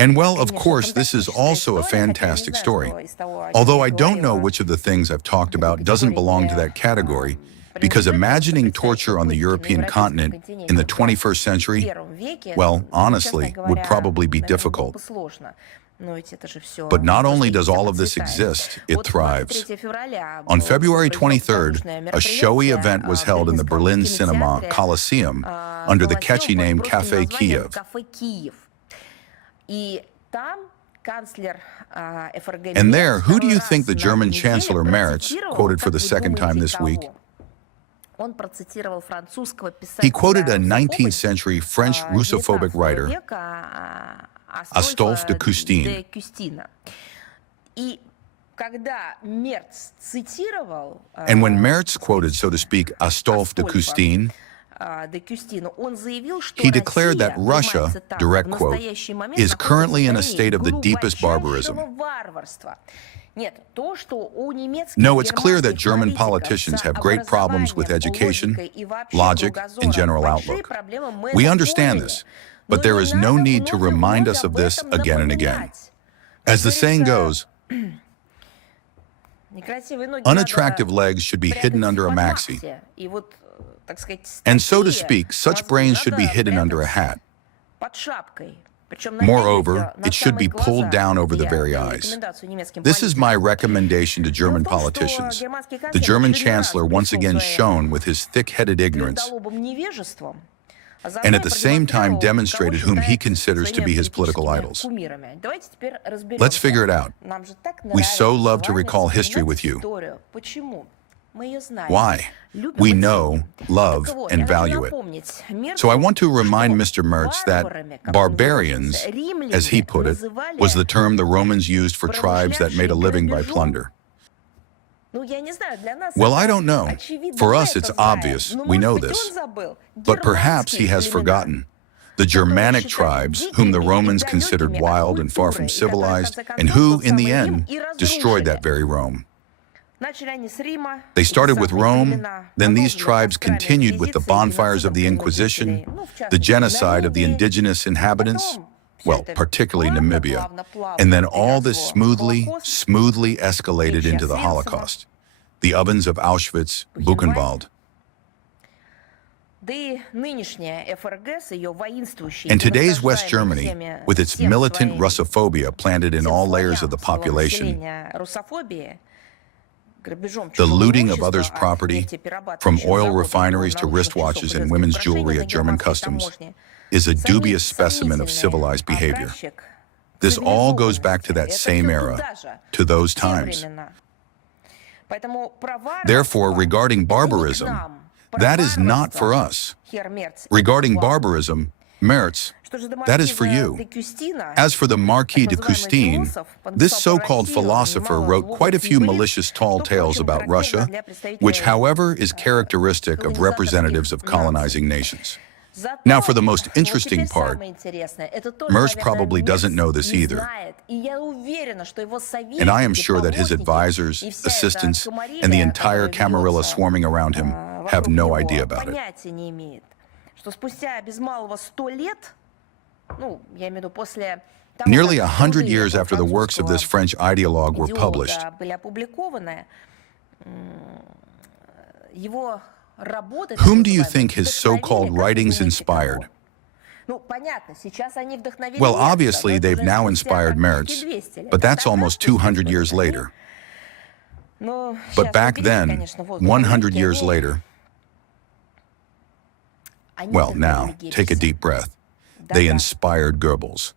And well, of course, this is also a fantastic story. Although I don't know which of the things I've talked about doesn't belong to that category, because imagining torture on the European continent in the 21st century, well, honestly, would probably be difficult. But not only does all of this exist, it thrives. On February 23rd, a showy event was held in the Berlin cinema Coliseum under the catchy name Café Kiev. And there, who do you think the German Chancellor Merz quoted for the second time this week? He quoted a 19th century French Russophobic writer, Astolphe de Custine. And when Merz quoted, so to speak, Astolphe de Custine, he declared that Russia, direct quote, is currently in a state of the deepest barbarism. No, it's clear that German politicians have great problems with education, logic, and general outlook. We understand this, but there is no need to remind us of this again and again. As the saying goes, unattractive legs should be hidden under a maxi. And so to speak, such brains should be hidden under a hat. Moreover, it should be pulled down over the very eyes. This is my recommendation to German politicians. The German Chancellor once again shone with his thick-headed ignorance, and at the same time demonstrated whom he considers to be his political idols. Let's figure it out. We so love to recall history with you. Why? We know, love, and value it. So I want to remind Mr. Merz that barbarians, as he put it, was the term the Romans used for tribes that made a living by plunder. Well, I don't know. For us, it's obvious. We know this. But perhaps he has forgotten. The Germanic tribes, whom the Romans considered wild and far from civilized, and who, in the end, destroyed that very Rome. They started with Rome, then these tribes continued with the bonfires of the Inquisition, the genocide of the indigenous inhabitants, well, particularly Namibia, and then all this smoothly escalated into the Holocaust, the ovens of Auschwitz, Buchenwald. And today's West Germany, with its militant Russophobia planted in all layers of the population, the looting of others' property, from oil refineries to wristwatches and women's jewelry at German customs, is a dubious specimen of civilized behavior. This all goes back to that same era, to those times. Therefore, regarding barbarism, that is not for us. Regarding barbarism, Merz, that is for you. As for the Marquis de Custine, this so-called philosopher wrote quite a few malicious tall tales about Russia, which, however, is characteristic of representatives of colonizing nations. Now, for the most interesting part, Merz probably doesn't know this either. And I am sure that his advisors, assistants, and the entire Camarilla swarming around him have no idea about it. Nearly 100 years after the works of this French ideologue were published, whom do you think his so-called writings inspired? Well, obviously, they've now inspired Merz, but that's almost 200 years later. But back then, 100 years later, well, now, take a deep breath. They inspired Goebbels.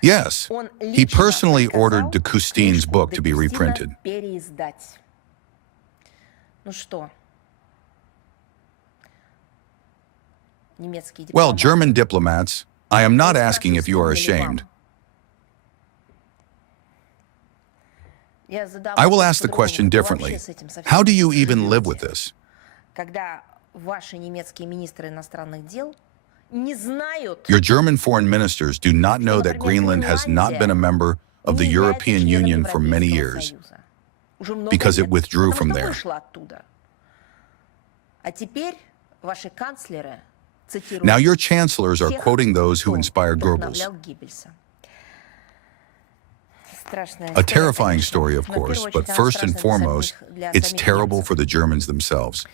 Yes, he personally ordered de Custine's book to be reprinted. Well, German diplomats, I am not asking if you are ashamed. I will ask the question differently. How do you even live with this? Your German foreign ministers do not know that Greenland has not been a member of the European Union for many years, because it withdrew from there. Now your chancellors are quoting those who inspired Goebbels. A terrifying story, of course, but first and foremost, it's terrible for the Germans themselves.